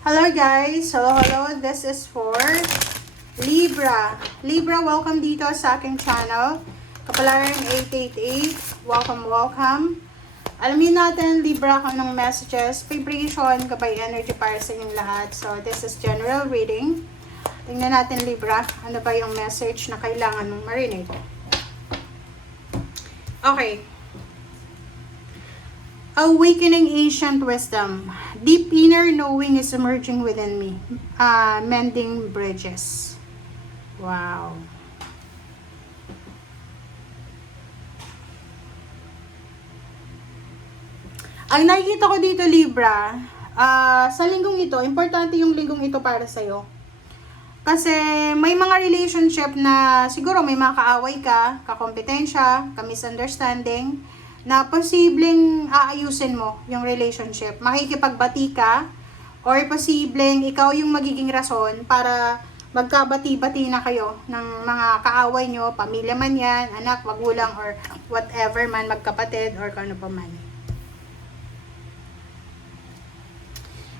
Hello guys! Hello! This is for Libra. Libra, welcome dito sa aking channel. Kapalaran 888. Welcome. Alamin natin, Libra, kung anong messages, vibration, gabay energy para sa inyong lahat. So, this is general reading. Tingnan natin, Libra, ano ba yung message na kailangan mong marinig. Okay. Awakening ancient wisdom. Deep inner knowing is emerging within me. Mending bridges. Wow. Ang nakikita ko dito, Libra, sa linggong ito, importante yung linggong ito para sa'yo. Kasi may mga relationship na siguro may mga kaaway ka, kakompetensya, ka-misunderstanding, na posibleng aayusin mo yung relationship. Makikipagbati ka, or posibleng ikaw yung magiging rason para magkabati-bati na kayo ng mga kaaway nyo, pamilya man yan, anak, magulang, or whatever man, magkapatid, or kano pa man.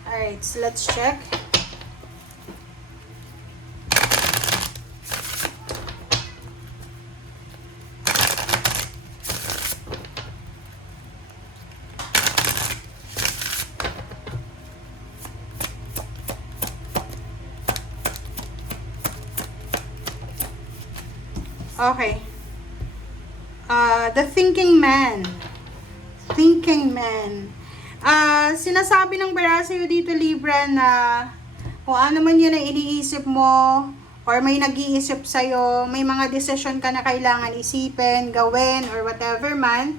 Alright, so let's check. Okay. The thinking man. Sinasabi ng bara sa'yo dito, Libra, na kung ano man yun ang iniisip mo, or may nag-iisip sa'yo, may mga decision ka na kailangan isipin, gawin, or whatever man,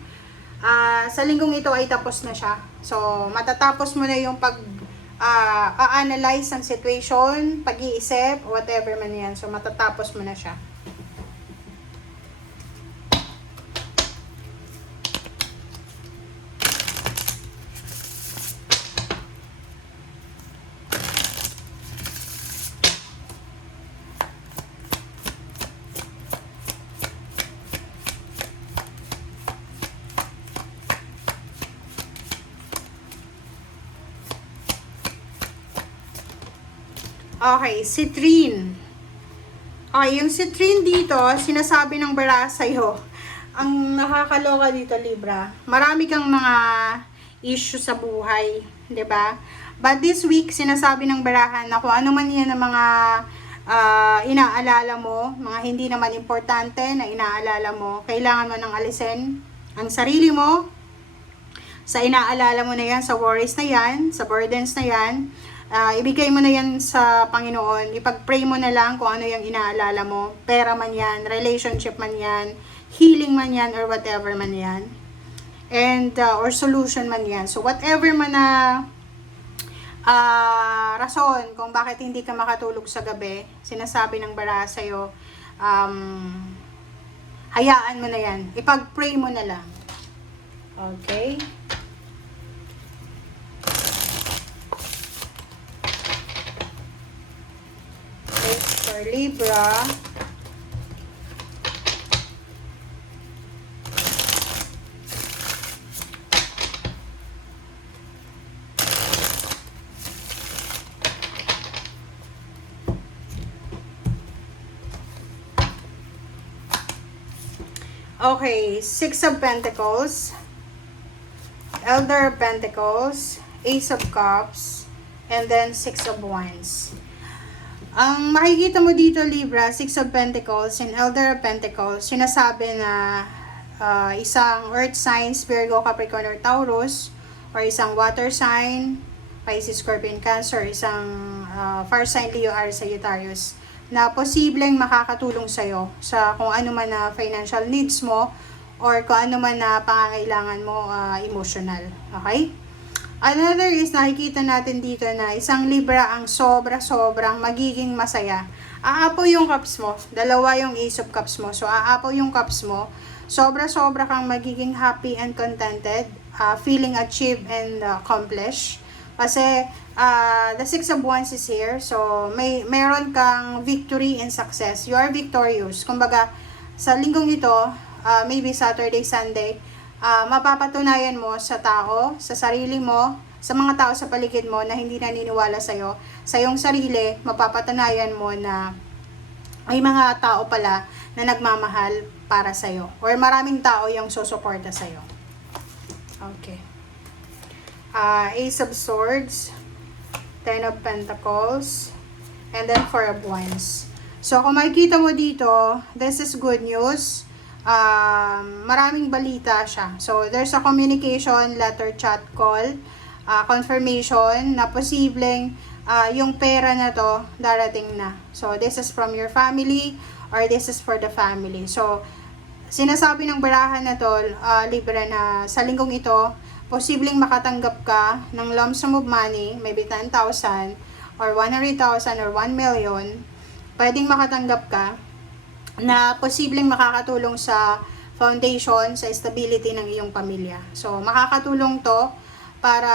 sa linggong ito ay tapos na siya. So, matatapos mo na yung a-analyze ng situation, pag-iisip, whatever man yan. So, matatapos mo na siya. Okay, citrine. Okay, yung citrine dito, sinasabi ng bara sa'yo, ang nakakaloka dito, Libra, marami kang mga issue sa buhay, 'di ba? But this week, sinasabi ng barahan na kung ano man yan ang mga inaalala mo, mga hindi naman importante na inaalala mo, kailangan mo nang alisin ang sarili mo sa inaalala mo na yan, sa worries na yan, sa burdens na yan. Ibigay mo na yan sa Panginoon. Ipag-pray mo na lang kung ano yung inaalala mo. Pera man yan, relationship man yan, healing man yan, or whatever man yan. And, or solution man yan. So, whatever man na rason kung bakit hindi ka makatulog sa gabi, sinasabi ng bara sa'yo, hayaan mo na yan. Ipag-pray mo na lang. Okay? Libra. Okay, Six of Pentacles, Elder of Pentacles, Ace of Cups, and then Six of Wands. Ang makikita mo dito, Libra, Six of Pentacles and Elder of Pentacles, sinasabi na isang Earth sign, Virgo, Capricorn, or Taurus, or isang Water sign, Pisces, Scorpion, Cancer, isang Fire sign, Leo, Aries, Sagittarius, na posibleng makakatulong sa'yo sa kung ano man na financial needs mo, or kung ano man na pangangailangan mo emotional. Okay? Another is, nakikita natin dito na isang Libra ang sobrang magiging masaya. Aapaw yung cups mo. Dalawa yung Ace of Cups mo. So, aapaw yung cups mo. Sobra kang magiging happy and contented. Feeling achieved and accomplished. Kasi, the Six of Wands is here. So, meron kang victory and success. You are victorious. Kumbaga, sa linggong ito, maybe Saturday, Sunday, mapapatunayan mo sa tao, sa sarili mo, sa mga tao sa paligid mo na hindi naniniwala sa'yo, sa iyong sarili, mapapatunayan mo na may mga tao pala na nagmamahal para sa'yo. Or maraming tao yung susuporta sa'yo. Okay. Ace of Swords, Ten of Pentacles, and then Four of Wands. So, kung makikita mo dito, this is good news. Maraming balita siya. So, there's a communication, letter, chat, call, confirmation na posibleng yung pera na to darating na. So, this is from your family or this is for the family. So, sinasabi ng barahan na to, Libra, na sa linggong ito, posibleng makatanggap ka ng lump sum of money, maybe 10,000 or 100,000 or 1 million. Pwedeng makatanggap ka na posibleng makakatulong sa foundation, sa stability ng iyong pamilya. So, makakatulong to para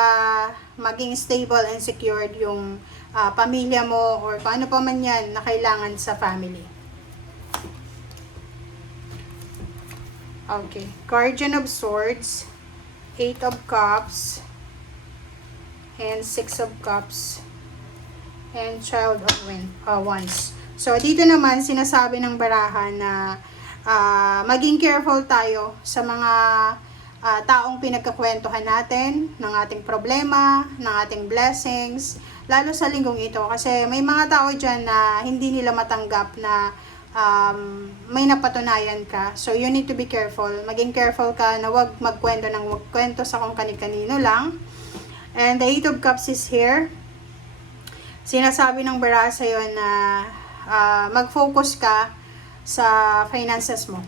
maging stable and secured yung pamilya mo or kung ano pa man yan na kailangan sa family. Okay. Guardian of Swords, Eight of Cups, and Six of Cups, and Child of Wands. So, dito naman, sinasabi ng barahan na maging careful tayo sa mga taong pinagkakwentuhan natin, ng ating problema, ng ating blessings, lalo sa linggong ito. Kasi may mga tao dyan na hindi nila matanggap na may napatunayan ka. So, you need to be careful. Maging careful ka na wag magkwento sa kung kani-kanino lang. And the Eight of Cups is here. Sinasabi ng bara sa'yo na mag-focus ka sa finances mo.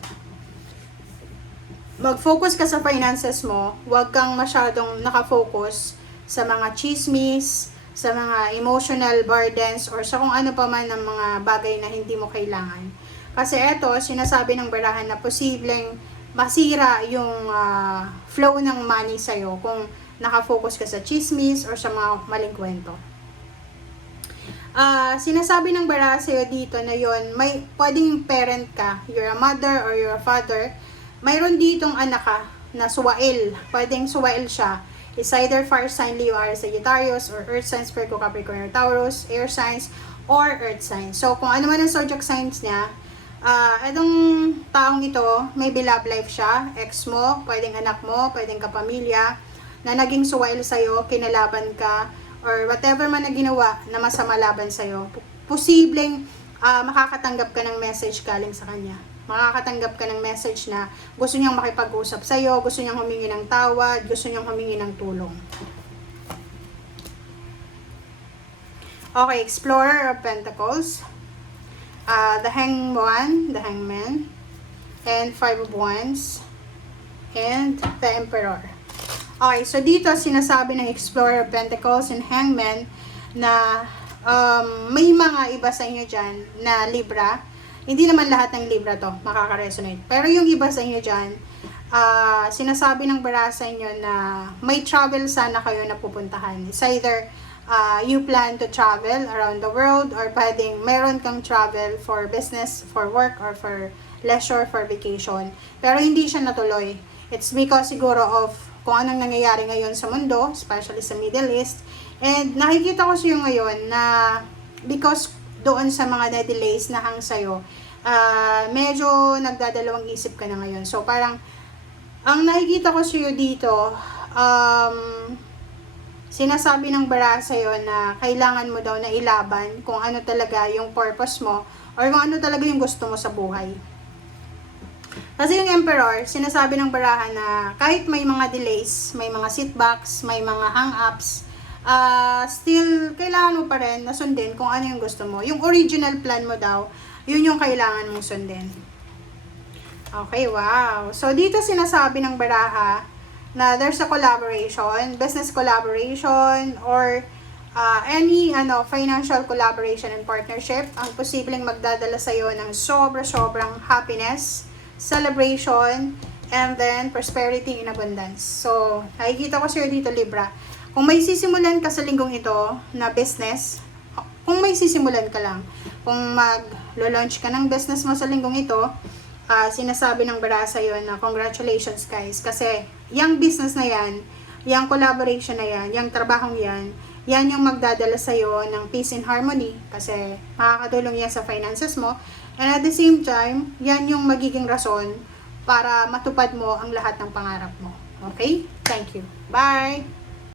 Mag-focus ka sa finances mo. Huwag kang masyadong nakafocus sa mga chismis, sa mga emotional burdens, or sa kung ano pa man ng mga bagay na hindi mo kailangan. Kasi eto, sinasabi ng barahan na posibleng masira yung flow ng money sa'yo kung nakafocus ka sa chismis or sa mga maling kwento. Sinasabi ng barahan sa'yo dito na yon, may pwedeng parent ka, you're a mother or you're a father, mayroon ditong anak ka na suwail, pwedeng suwail siya. It's either fire sign Leo, Aries, Sagittarius, or earth signs Virgo, Capricorn, or Taurus, air signs, or earth signs. So, kung ano man ang zodiac signs niya, itong taong ito, may love life siya, ex mo, pwedeng anak mo, pwedeng kapamilya, na naging suwail sa'yo, kinalaban ka, or whatever man na ginawa na masama laban sa'yo, posibleng makakatanggap ka ng message galing sa kanya. Makakatanggap ka ng message na gusto niyang makipag-usap sa'yo, gusto niyang humingi ng tawad, gusto niyang humingi ng tulong. Okay, Explorer of Pentacles, the Hangman, and Five of Wands, and the Emperor. Okay, so dito sinasabi ng Explorer of Pentacles and Hangman na may mga iba sa inyo dyan na Libra. Hindi naman lahat ng Libra to makaka-resonate. Pero yung iba sa inyo dyan, sinasabi ng bara sa inyo na may travel sana kayo na pupuntahan. It's either you plan to travel around the world or pwedeng meron kang travel for business, for work, or for leisure, for vacation. Pero hindi siya natuloy. It's because siguro of kung anong nangyayari ngayon sa mundo, especially sa Middle East. And nakikita ko sa iyo ngayon na because doon sa mga na-delays na hang sa'yo, medyo nagdadalawang isip ka na ngayon. So, parang, ang nakikita ko sa'yo dito, sinasabi ng bara sa'yo na kailangan mo daw na ilaban kung ano talaga yung purpose mo or kung ano talaga yung gusto mo sa buhay. Kasi yung Emperor, sinasabi ng barahan na kahit may mga delays, may mga setbacks, may mga hang-ups, still, kailangan mo pa rin na sundin kung ano yung gusto mo. Yung original plan mo daw, yun yung kailangan mong sundin. Okay, wow. So, dito sinasabi ng baraha na there's a collaboration, business collaboration, or any financial collaboration and partnership ang posibleng magdadala sa'yo ng sobrang happiness, celebration, and then prosperity in abundance. So, nakikita ko sa'yo dito, Libra. Kung may sisimulan ka sa linggong ito na business, kung may sisimulan ka lang, kung mag-launch ka ng business mo sa linggong ito, sinasabi ng bara sa'yo na congratulations guys. Kasi yung business na yan, yung collaboration na yan, yung trabahong yan, yan yung magdadala sa'yo ng peace and harmony kasi makakatulong yan sa finances mo. And at the same time, yan yung magiging rason para matupad mo ang lahat ng pangarap mo. Okay? Thank you. Bye!